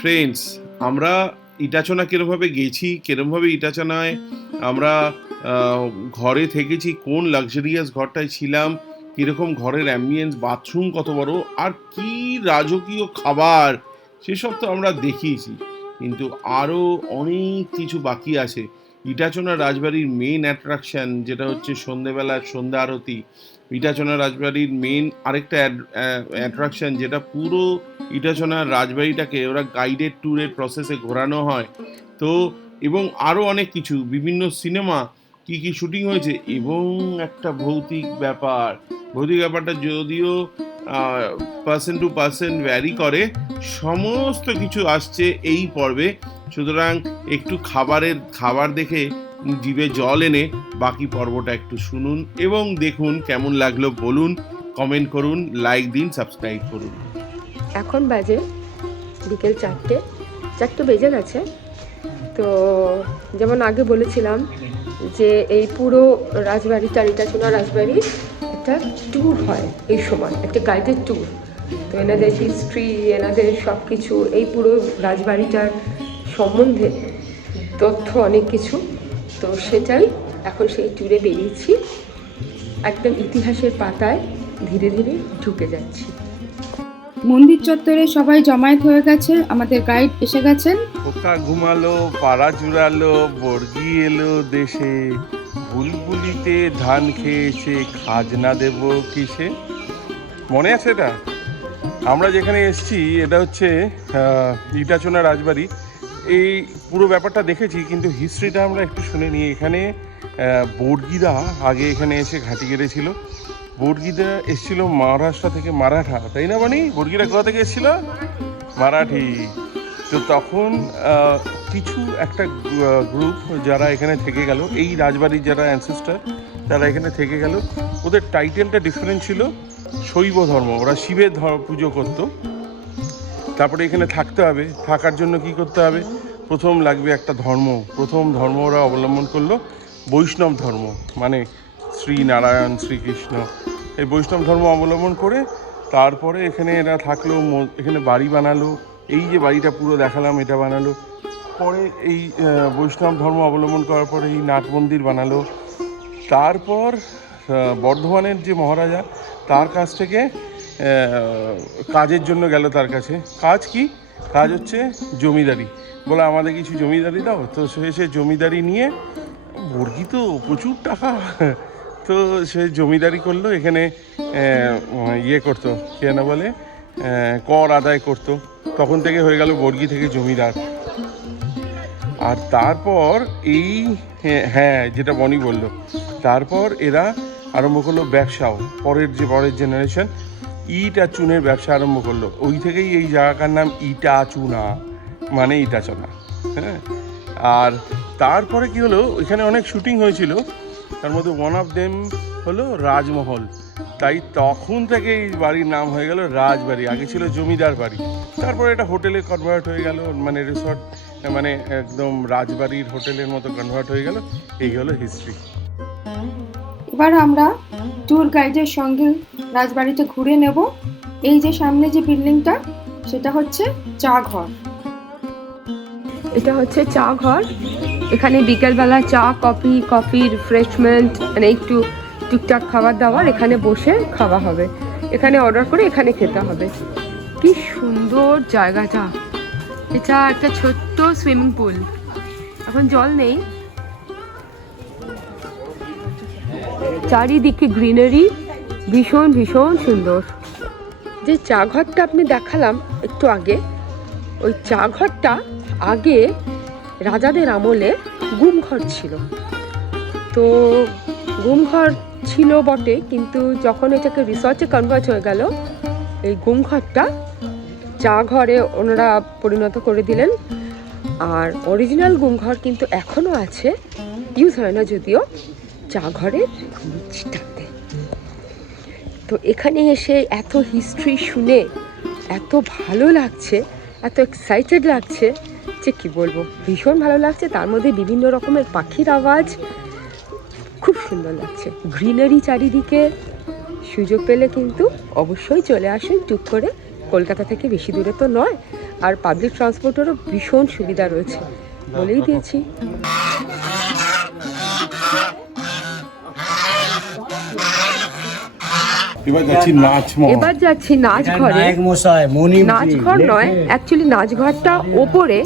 Friends আমরা ইটাচনা কিরমভাবে গেছি, কিরমভাবে ইটাচনায় আমরা ঘরে থেকেছি, কোন লাক্সারিয়াস ঘরটায় ছিলাম, কীরকম ঘরের অ্যাম্বিয়েন্স বাথরুম কত বড়, আর কি রাজকীয় খাবার, সেসব তো আমরা দেখিয়েছি। কিন্তু আরও অনেক কিছু বাকি আছে। ইটাচনা রাজবাড়ির মেন অ্যাট্রাকশন যেটা হচ্ছে সন্ধেবেলার সন্ধ্যা আরতি, ইটাচনা রাজবাড়ির মেন আরেকটা অ্যাট্রাকশন যেটা পুরো ইটাচনা রাজবাড়িটাকে ওরা গাইডেড ট্যুরের প্রসেসে ঘোরানো হয়। তো এবং আরও অনেক কিছু, বিভিন্ন সিনেমা কি কি শুটিং হয়েছে এবং একটা ভৌতিক ব্যাপার। ভৌতিক ব্যাপারটা যদিও পার্সন টু পার্সন ভ্যারি করে, সমস্ত কিছু আসছে এই পর্বে। সুতরাং একটু খাবারের, খাবার দেখে জিভে জল এনে বাকি পর্বটা একটু শুনুন এবং দেখুন কেমন লাগল, বলুন কমেন্ট করুন লাইক দিন সাবস্ক্রাইব করুন। এখন বাজে বিকেল চারটে। চারটে বেজে গেছে। তো যেমন আগে বলেছিলাম যে এই পুরো রাজবাড়ি চারিটাচুনা রাজবাড়ি একটা ট্যুর হয় এই সময়, একটা গাইডেড ট্যুর তো এনাদের হিস্ট্রি এনাদের সব কিছু এই পুরো রাজবাড়িটার সম্বন্ধে তথ্য অনেক কিছু। তো সেটাই এখন সেই ট্যুরে বেরিয়েছি। একদম ইতিহাসের পাতায় ধীরে ধীরে ঢুকে যাচ্ছি। মন্দির চত্বরে সবাই জমায়েত হয়ে গেছে আমাদের গাইড এসে গেছেন। কোথা ঘুমালো পাড়া জুড়ালো বর্গি এলো দেশে। বুলবুলিতে ধান খেয়েছে খাজনা দেব কিসে? মনে আছে এটা? আমরা যেখানে এসেছি এটা হচ্ছে ইটাচনা রাজবাড়ি। এই পুরো ব্যাপারটা দেখেছি কিন্তু হিস্ট্রিটা আমরা একটু শুনে নিই। এখানে আহ, বর্গিদা আগে এখানে এসে ঘাঁটি গেড়েছিল বর্গিদা এসেছিল মহারাষ্ট্র থেকে মারাঠা, তাই না মানে বর্গিদা কোথা থেকে এসেছিল? মারাঠি। তো তখন কিছু একটা গ্রুপ যারা এখানে থেকে গেল, এই রাজবাড়ির যারা অ্যানসেস্টার তারা এখানে থেকে গেল। ওদের টাইটেলটা ডিফারেন্ট ছিল, শৈব ধর্ম। ওরা শিবের পুজো করতো। তারপরে এখানে থাকতে হবে। থাকার জন্য কি করতে হবে? প্রথম লাগবে একটা ধর্ম। প্রথম ধর্ম ওরা অবলম্বন করল, বৈষ্ণব ধর্ম। মানে শ্রী নারায়ণ শ্রীকৃষ্ণ এই বৈষ্ণব ধর্ম অবলম্বন করে তারপরে এখানে এরা থাকল এখানে বাড়ি বানালো, এই যে বাড়িটা পুরো দেখালাম, এটা বানালো। পরে এই বৈষ্ণব ধর্ম অবলম্বন করার পরে এই নাট মন্দির বানালো। তারপর বর্ধমানের যে মহারাজা, তার কাছ থেকে কাজের জন্য গেল তার কাছে। কাজ কি? কাজ হচ্ছে জমিদারি। বলে, আমাদের কিছু জমিদারি দাও? তো সে জমিদারি নিয়ে বর্গি তো প্রচুর টাকা। তো সে জমিদারি করল এখানে ইয়ে করতো কে না বলে কর আদায় করতো। তখন থেকে হয়ে গেল বর্গি থেকে জমিদার। আর তারপর এই হ্যাঁ, হ্যাঁ যেটা বনি বলল তারপর এরা আরম্ভ করল ব্যবসাও। পরের যে পরের জেনারেশন ইট আর চুনের ব্যবসা আরম্ভ করল। ওই থেকেই এই জায়গাটার নাম ইটা চুনা মানে ইটা চনা হ্যাঁ। আর তারপরে কি হলো এখানে অনেক শুটিং হয়েছিল। তার মধ্যে ওয়ান অফ দেম হলো রাজমহল। তাই তখন থেকে এই বাড়ির নাম হয়ে গেল রাজবাড়ি। আগে ছিল জমিদার বাড়ি। তারপরে এটা হোটেলে কনভার্ট হয়ে গেল মানে রিসর্ট মানে একদম রাজবাড়ির হোটেলের মতো কনভার্ট হয়ে গেল। এই হলো হিস্ট্রি এবার আমরা ট্যুর গাইডের সঙ্গে রাজবাড়িতে ঘুরে নেব। এই যে সামনে যে বিল্ডিংটা সেটা হচ্ছে চা ঘর। এটা হচ্ছে চা ঘর। এখানে বিকেলবেলা চা, কফি কফি রিফ্রেশমেন্ট মানে একটু টুকটাক খাবার দাবার এখানে বসে খাওয়া হবে। এখানে অর্ডার করে এখানে খেতে হবে। কি সুন্দর জায়গাটা। এটা একটা ছোট্ট সুইমিং পুল এখন জল নেই। চারিদিকে গ্রিনারি ভীষণ ভীষণ সুন্দর। যে চা ঘরটা আপনি দেখালাম একটু আগে, ওই চা ঘরটা আগে রাজাদের আমলে গুমঘর ছিল। তো গুমঘর ছিল বটে, কিন্তু যখন এটাকে রিসর্টে কনভার্ট হয়ে গেল, এই গুমঘরটা চা ঘরে ওনারা পরিণত করে দিলেন। আর অরিজিনাল গুমঘর কিন্তু এখনও আছে ইউজ হয় না যদিও, চা ঘরের নিচটাতে। তো এখানে এসে এত হিস্ট্রি শুনে এত ভালো লাগছে, এত এক্সাইটেড লাগছে যে কি বলব? ভীষণ ভালো লাগছে। তার মধ্যে বিভিন্ন রকমের পাখির আওয়াজ। খুব সুন্দর লাগছে। গ্রিনারি চারিদিকে সুযোগ পেলে কিন্তু অবশ্যই চলে আসুন। টুক করে কলকাতা থেকে বেশি দূরে তো নয়। আর পাবলিক ট্রান্সপোর্টেরও ভীষণ সুবিধা রয়েছে বলেই দিয়েছি। এবার যাচ্ছি নাচ এবার যাচ্ছি নাচ ঘরে মশাই নাচঘর নয় অ্যাকচুয়ালি নাচঘরটা ওপরে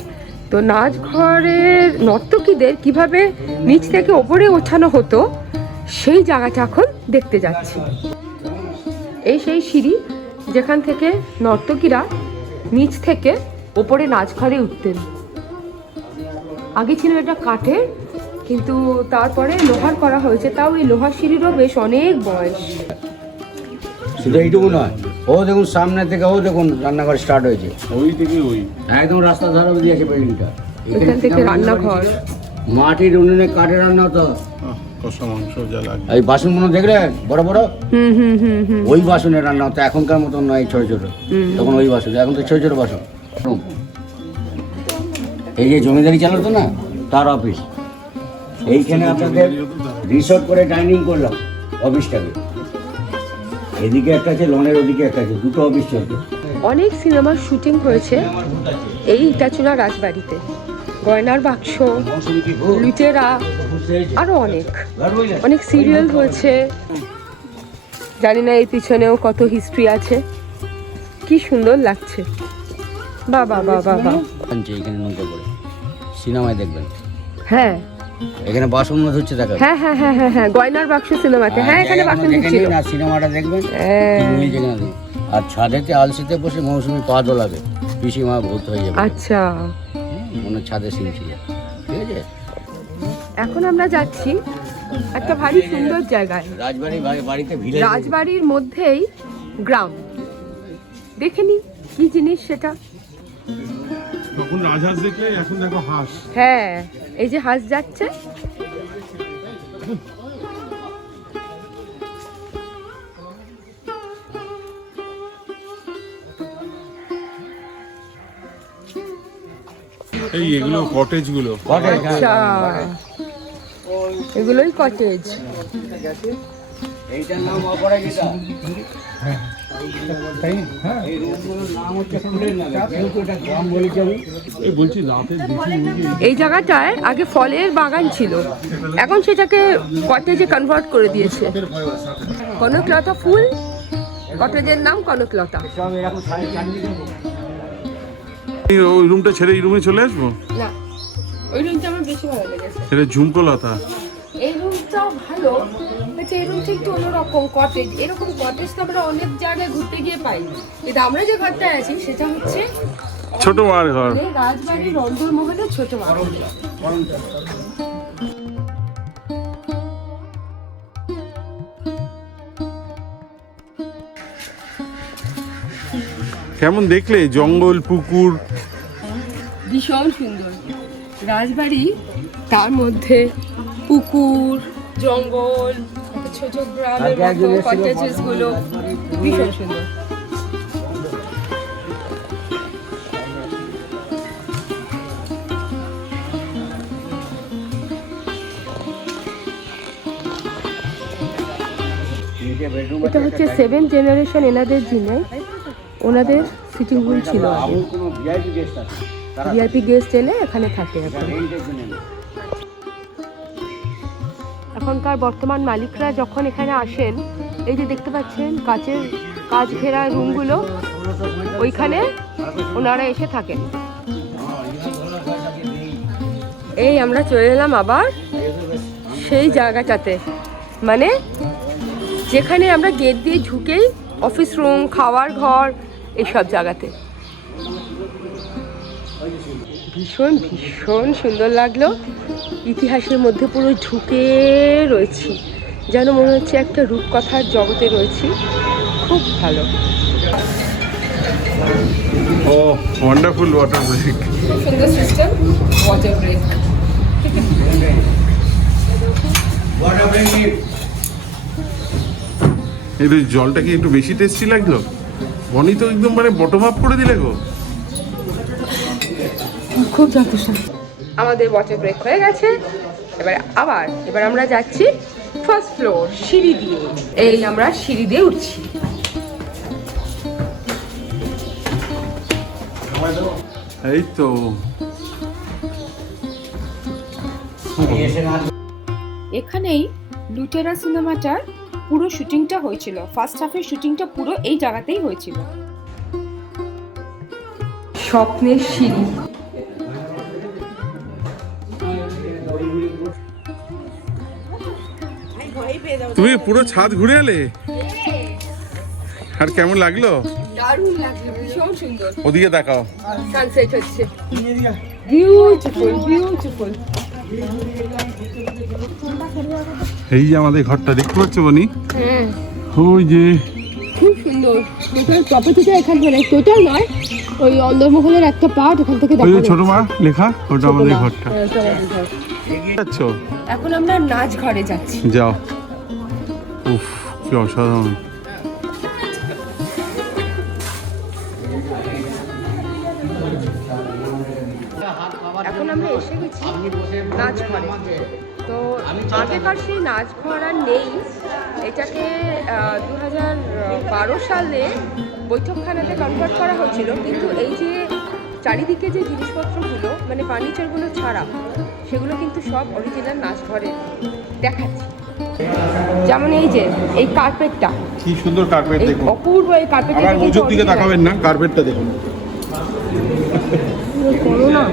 তো নাচঘরের নর্তকীদের কীভাবে নিচ থেকে ওপরে ওঠানো হতো, সেই জায়গাটা এখন দেখতে যাচ্ছি। এই সেই সিঁড়ি যেখান থেকে নর্তকীরা নিচ থেকে ওপরে নাচঘরে উঠতেন। আগে ছিল এটা কাঠের, কিন্তু তারপরে লোহার করা হয়েছে, তাও এই লোহার সিঁড়িরও বেশ অনেক বয়স। এইটুকু নয়। ও দেখুন সামনে থেকে ও দেখুন রান্নাঘর স্টার্ট হয়েছে। ওই থেকে ওই। একদম রাস্তা ধারে অবধি আছে বিল্ডিংটা এখান থেকে রান্নাঘর। মাটির উনুনে কাঠের রান্না মাংস এই বাসন মনে দেখলেন বড় বড়? হুম হুম হুম হুম। ওই বাসনের রান্না হতো এখনকার মতন নয় ছোট ছোট। হুম। তখন ওই বাসন এখন তো ছোট ছোট বাসন। এই যে জমিদারি চালাতো না তার অফিস এইখানে আপনাদের রিসোর্ট করে ডাইনিং করলাম অফিসটাকে এদিকে একটা আছে লনের ওদিকে একটা আছে দুটো অফিস চলতো অনেক সিনেমার শুটিং হয়েছে এই ইটাচুনা রাজবাড়িতে। গয়নার বাক্স লুটেরা আরও অনেক। অনেক সিরিয়াল হয়েছে। জানি না এর পিছনেও কত হিস্ট্রি আছে। কি সুন্দর লাগছে। বাবা বাবা বাবা এখানে নৌকা করে সিনেমায় দেখবেন। হ্যাঁ। এখানে বাসন মনে হচ্ছে দেখা। হ্যাঁ হ্যাঁ হ্যাঁ হ্যাঁ হ্যাঁ গয়নার বাক্স সিনেমাতে। হ্যাঁ এখানে বাসন ছিল না সিনেমাটা দেখবেন। হ্যাঁ। যেখানে দেখবেন। আর ছাদেতে আলসিতে বসে মৌসুমি পা দোলাবে। পিসিমা ভূত হয়ে যাবে। আচ্ছা। মনে ছাদে সিন ছিল। ঠিক আছে? এখন আমরা যাচ্ছি একটা ভারী সুন্দর জায়গায়। রাজবাড়ি বাড়ি- বাড়িতে ভিড়ে রাজবাড়ির মধ্যেই গ্রাম। দেখে নি কি জিনিস সেটা? তখন রাজহাঁস দেখলে এখন দেখো হাঁস। হ্যাঁ। এই যে হাঁস যাচ্ছে। এই এগুলো কটেজগুলো। কটেজ। আচ্ছা। এগুলোই কটেজ এইটার নাম অপরাজিতা। এই জায়গাটায় আগে ফলের বাগান ছিল। এখন সেটাকে কটেজে কনভার্ট করে দিয়েছে। কনকলতা ফুল। কটেজের নাম কনকলতা। ওই রুমটা ছেড়ে এই রুমে চলে আসব? না ওই রুমটা আমার বেশি ভালো লেগেছে। এটা ঝুমকোলতা এই রুমটাও ভালো হচ্ছে রুমটা একটু অন্যরকম কটেজ এরকম কটেজ তো আমরা অনেক জায়গায় ঘুরতে গিয়ে পাই কিন্তু আমরা যে ঘরটায় আছি সেটা হচ্ছে ছোট মার ঘর। রাজবাড়ির মহলের ছোট মানুষ কেমন দেখলে? জঙ্গল পুকুর? ভীষণ সুন্দর। রাজবাড়ি তার মধ্যে পুকুর জঙ্গল ছোট গ্রামের মতো কটেজেসগুলো ভীষণ সুন্দর। এটা হচ্ছে সেভেন জেনারেশন এনাদের জিনে ওনাদের সিটিং রুম ছিল আগে। ভিআইপি গেস্ট আছে। তারা ভিআইপি গেস্ট এলে এখানে থাকে এখন। এখনকার বর্তমান মালিকরা যখন এখানে আসেন, এই যে দেখতে পাচ্ছেন কাচের কাজ ঘেরা রুমগুলো, ওইখানে ওনারা এসে থাকেন। এই আমরা চলে এলাম আবার সেই জায়গাটাতে। মানে যেখানে আমরা গেট দিয়ে ঢুকেই অফিস রুম, খাওয়ার ঘর এইসব জায়গাতে। ভীষণ ভীষণ সুন্দর লাগল। ইতিহাসের মধ্যে পুরো ঢুকে রয়েছি যেন মনে হচ্ছে একটা রূপকথার জগতে রয়েছি। খুব ভালো। ও ওয়ান্ডারফুল ওয়াটার ব্রেক সুন্দর সিস্টেম ওয়াটার ব্রেক এই জলটা কি একটু বেশি টেস্টি লাগল? বনি তো একদম মানে বটম আপ করে দিলে গো। খুব যথেষ্ট। আমাদের ওয়াটার ব্রেক হয়ে গেছে। এবার আবার এবার আমরা যাচ্ছি ফার্স্ট ফ্লোর সিঁড়ি দিয়ে। এই আমরা সিঁড়ি দিয়ে উঠছি। এই তো। এখানেই লুটেরা সিনেমাটার পুরো শুটিংটা হয়েছিল। ফার্স্ট হাফের শুটিংটা পুরো এই জায়গাতেই হয়েছিল। স্বপ্নের সিঁড়ি। তুমি পুরো ছাদ ঘুরে এলে? আর কেমন লাগল? দারুণ লাগল ভীষণ সুন্দর। ওদিকে দেখাও। সানসেট হচ্ছে। বিউটিফুল বিউটিফুল এই যে আমাদের ঘরটা দেখতে পাচ্ছ বনি? হ্যাঁ। ওই যে। খুব সুন্দর। টোটাল প্রপার্টিটা এখান থেকে টোটাল নয় ওই অন্দরমহলের একটা পার্ট এখান থেকে দেখা ছোট মা লেখা ওটা আমাদের ঘরটা। হ্যাঁ, এখন আমরা নাচ ঘরে যাচ্ছি। যাও। উফ, কি অসাধারণ। এখন আমরা এসে গেছি নাচ ঘরে তো আগেকার সেই নাচ ঘর আর নেই, এটাকে দু হাজার বারো সালে বৈঠকখানাতে কনভার্ট করা হচ্ছিল। কিন্তু এই যে চারিদিকে যে জিনিসপত্রগুলো মানে ফার্নিচারগুলো ছাড়া, সেগুলো কিন্তু সব অরিজিনাল নাচ ঘরে দেখাচ্ছি। যেমন এই যে এই কার্পেটটা কি সুন্দর কার্পেট দেখুন। অপূর্ব এই কার্পেট আবার মজুর দিকে তাকাবেন না কার্পেটটা দেখুন। করো না।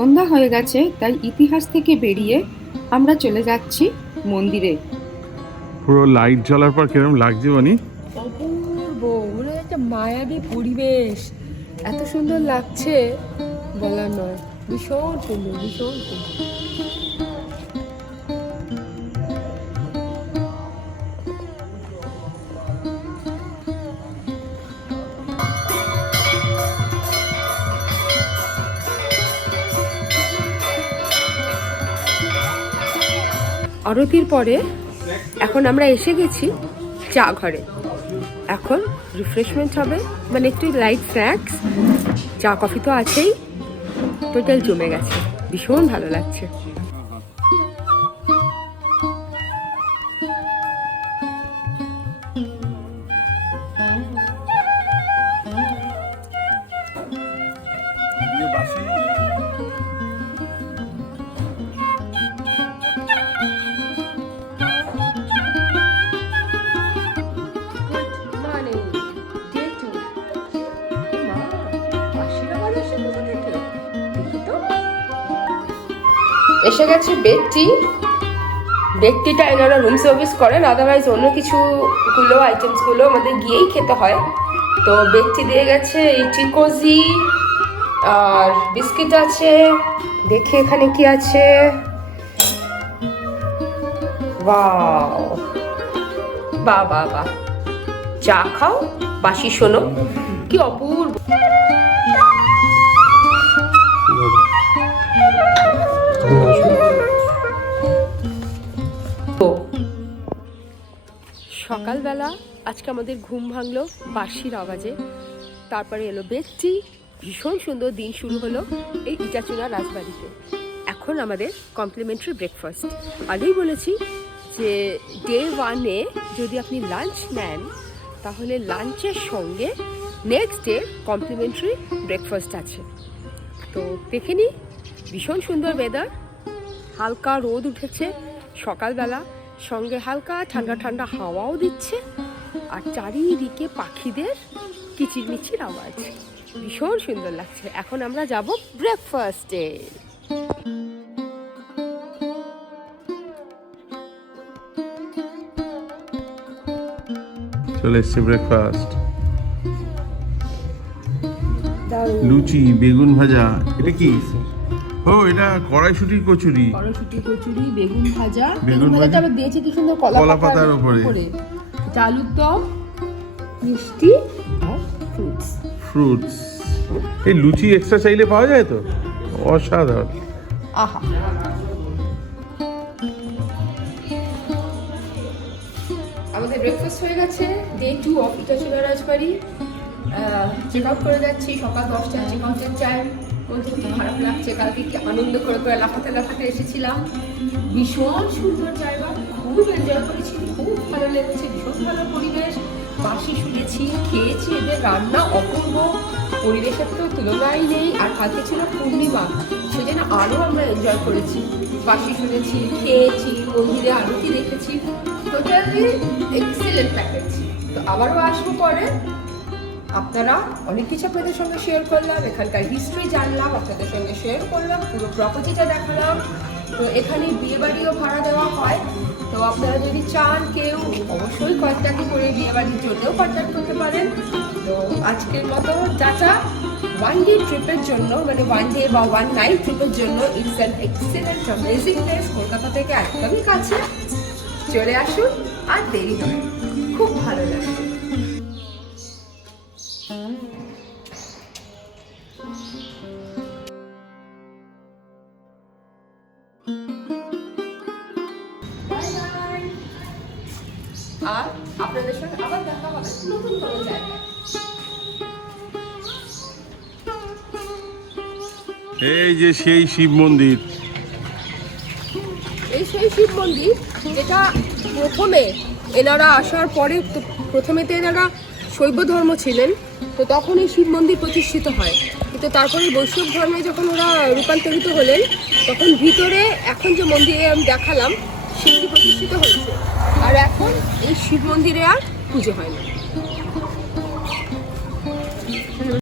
সন্ধ্যা হয়ে গেছে তাই ইতিহাস থেকে বেরিয়ে আমরা চলে যাচ্ছি মন্দিরে। পুরো লাইট জ্বলার পর কীরকম লাগছে মানে অপূর্ব মনে হচ্ছে একটা মায়াবী পরিবেশ। এত সুন্দর লাগছে বলার নয়। ভীষণ সুন্দর ভীষণ সুন্দর। আরতির পরে এখন আমরা এসে গেছি চা ঘরে। এখন রিফ্রেশমেন্ট হবে মানে একটু লাইট স্ন্যাক্স চা কফি তো আছেই টোটাল জমে গেছে, ভীষণ ভালো লাগছে। এসে গেছে বেডটি বেডটিটা এনারা রুম সার্ভিস করেন আদারওয়াইজ অন্য কিছুগুলো আইটেমসগুলো আমাদের গিয়েই খেতে হয়। তো বেডটি দিয়ে গেছে এই টিকোজি আর বিস্কিট আছে, দেখি এখানে কি আছে। বাহ বাহ বাহ। চা খাও, বাসি শোনো। কি অপূর্ব। সকালবেলা আজকে আমাদের ঘুম ভাঙলো বাঁশির আওয়াজে। তারপরে এলো বেডটি ভীষণ সুন্দর দিন শুরু হলো এই ইটাচুনা রাজবাড়িতে। এখন আমাদের কমপ্লিমেন্টারি ব্রেকফাস্ট আগেই বলেছি যে ডে ওয়ানে যদি আপনি লাঞ্চ নেন, তাহলে লাঞ্চের সঙ্গে নেক্সট ডে কমপ্লিমেন্টারি ব্রেকফাস্ট আছে। তো দেখে নিই, ভীষণ সুন্দর ওয়েদার হালকা রোদ উঠেছে সকালবেলা। সঙ্গে হালকা ঠান্ডা ঠান্ডা হাওয়াও দিচ্ছে। আর চারিদিকে পাখিদের কিচিরমিচির আওয়াজ। ভীষণ সুন্দর লাগছে। এখন আমরা যাব ব্রেকফাস্টে চলে এসছে ব্রেকফাস্ট লুচি বেগুন ভাজা এটা কি? ও এটা কড়াইশুটি কচুরি। কড়াইশুটি কচুরি বেগুন ভাজা। বেগুন ভাজা? আবার দিয়েছে কি সুন্দর কলা কলা পাতার উপরে। আলুর দম মিষ্টি ফ্রুটস ফ্রুটস এই লুচি এক্সট্রা চাইলে পাওয়া যায় তো? অসাধারণ। আহা। আমাদের ব্রেকফাস্ট হয়ে গেছে। Day two of Itachi Rajbari check out করে যাচ্ছি। সকাল দশটায় চেক আউটের টাইম বলতে খারাপ লাগছে। কালকে কি আনন্দ করে করে লাফাতে লাফাতে এসেছিলাম। ভীষণ সুন্দর জায়গা, খুব এনজয় করেছি, খুব ভালো লেগেছে, ভীষণ ভালো পরিবেশ। বাসি শুনেছি, খেয়েছি, এদের রান্না অপূর্ব। পরিবেশের তো তুলনাই নেই, আর কালকে ছিল পূর্ণিমা। সেজন্য আরও আমরা এনজয় করেছি। বাসি শুনেছি, খেয়েছি, মন্দিরে আরতি দেখেছি। টোটালি এক্সিলেন্ট প্যাকেজ তো আবারও আসব পরে। আপনারা অনেক কিছু আপনাদের সঙ্গে শেয়ার করলাম, এখানকার হিস্ট্রি জানলাম, আপনাদের সঙ্গে শেয়ার করলাম, পুরো প্রপার্টিটা দেখালাম। তো এখানে বিয়ে বাড়িও ভাড়া দেওয়া হয়। তো আপনারা যদি চান কেউ, অবশ্যই কন্ট্যাক্ট করে বিয়ে বাড়ির জন্যও কন্ট্যাক্ট করতে পারেন। তো আজকের মতো টাটা। ওয়ান ডে ট্রিপের জন্য মানে ওয়ান ডে বা ওয়ান নাইট ট্রিপের জন্য it's an excellent amazing place Kolkata থেকে একদমই কাছে চলে আসুন। আর দেরি নয়, খুব ভালো লাগবে। এই যে সেই শিব মন্দির। এই সেই শিব মন্দির যেটা প্রথমে এনারা আসার পরে প্রথমে তো এনারা শৈব ধর্ম ছিলেন, তো তখন এই শিব মন্দির প্রতিষ্ঠিত হয়। কিন্তু তারপরে বৈষ্ণব ধর্মে যখন ওরা রূপান্তরিত হলেন, তখন ভিতরে এখন যে মন্দিরে আমি দেখালাম, সেটি প্রতিষ্ঠিত হয়েছে। আর এখন এই শিব মন্দিরে আর পুজো হয় না।